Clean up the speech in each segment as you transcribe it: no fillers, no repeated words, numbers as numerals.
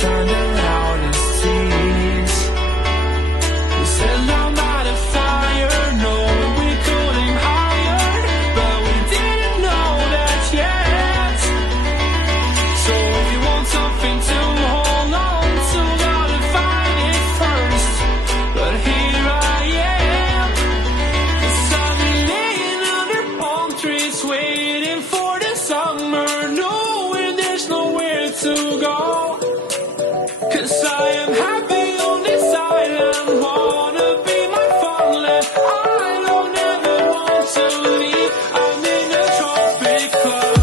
find the loudest tease. We set our mind on fire, knowing we could aim higher, but we didn't know that yet. So if you want something to hold on to, gotta find it first. But here I am, 'cause I've been laying under palm trees, waiting for the summer, knowing there's nowhere to go. 'Cause I am happy on this island, wanna be my farmland. I don't ever want to leave, I'm in a tropic club.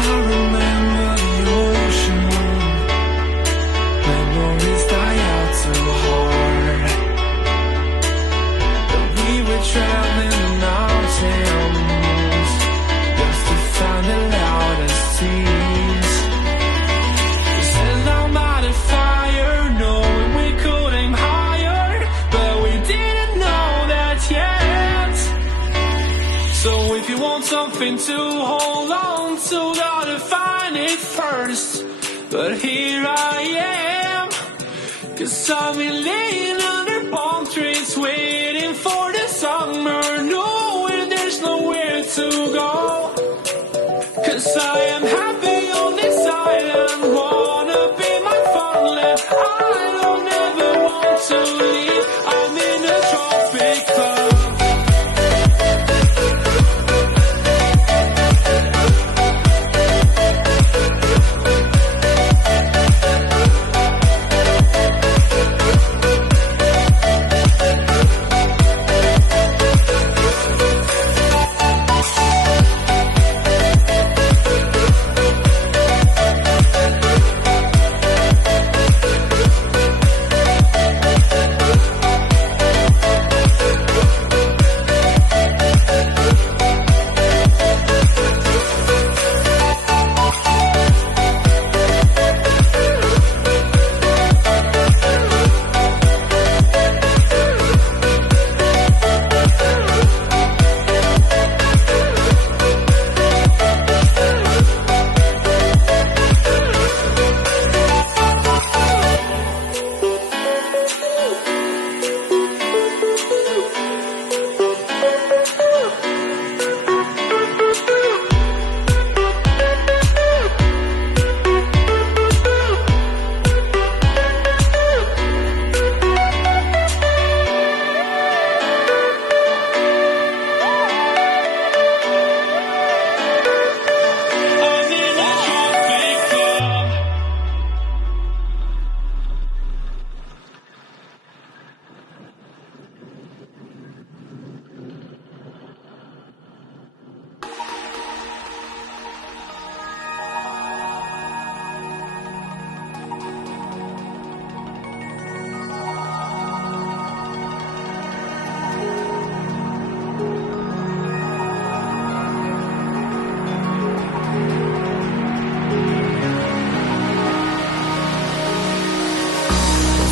I remember the ocean, memories die out too hard. But we were traveling the mountains just to find the loudest tease. We set our mind on fire, knowing we could aim higher, but we didn't know that yet. So if you want something to hold on to, gotta find it first. But here I am, 'cause I've been laying under palm trees, waiting for the summer, knowing there's nowhere to go. 'Cause I am happy on this island, wanna be my farmland. I don't ever want to leave, I'm in a tropic club.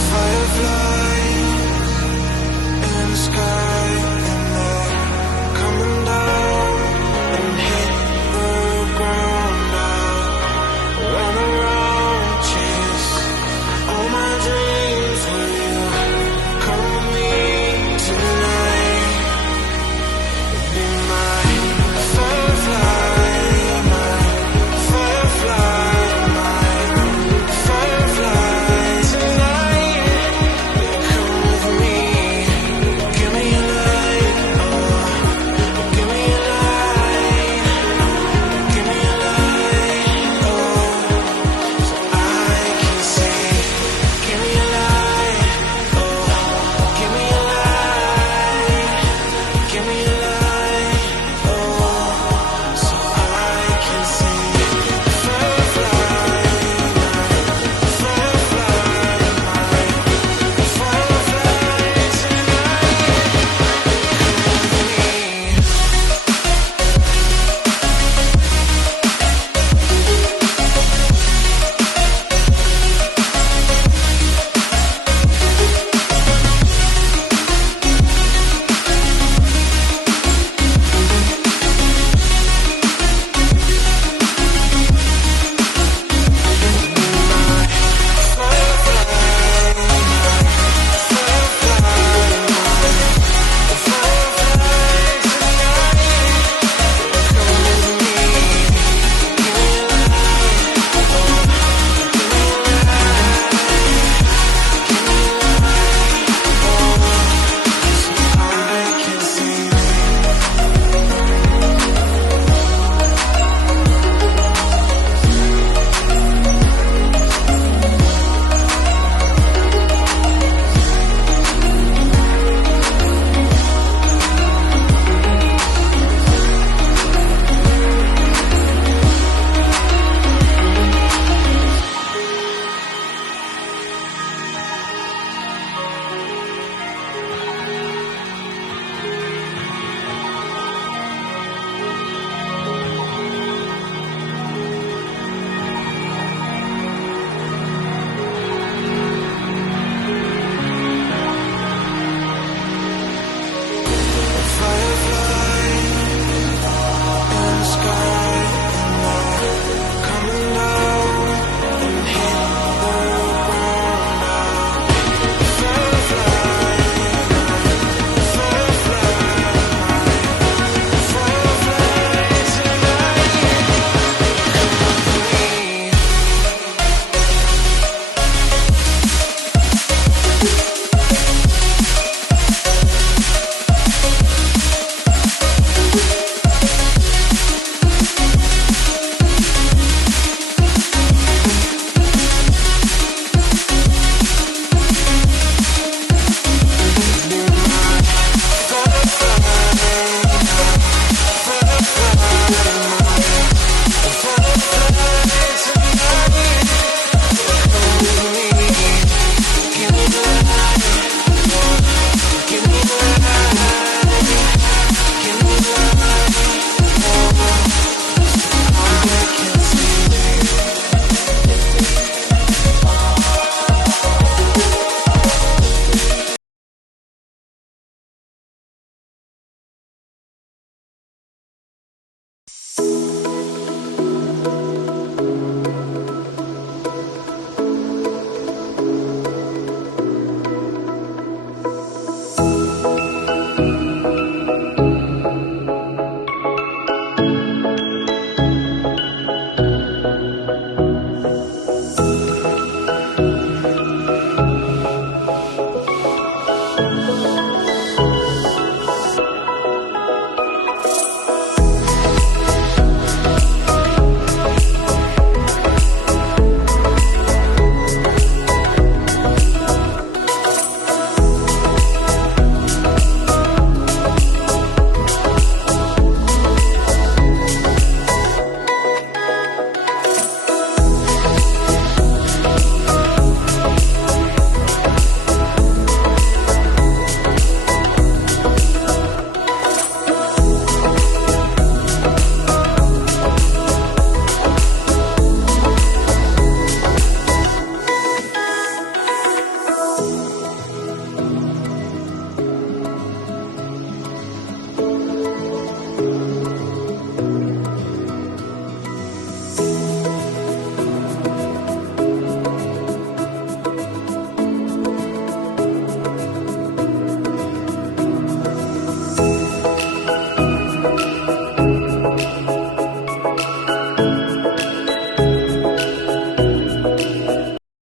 Firefly in the sky.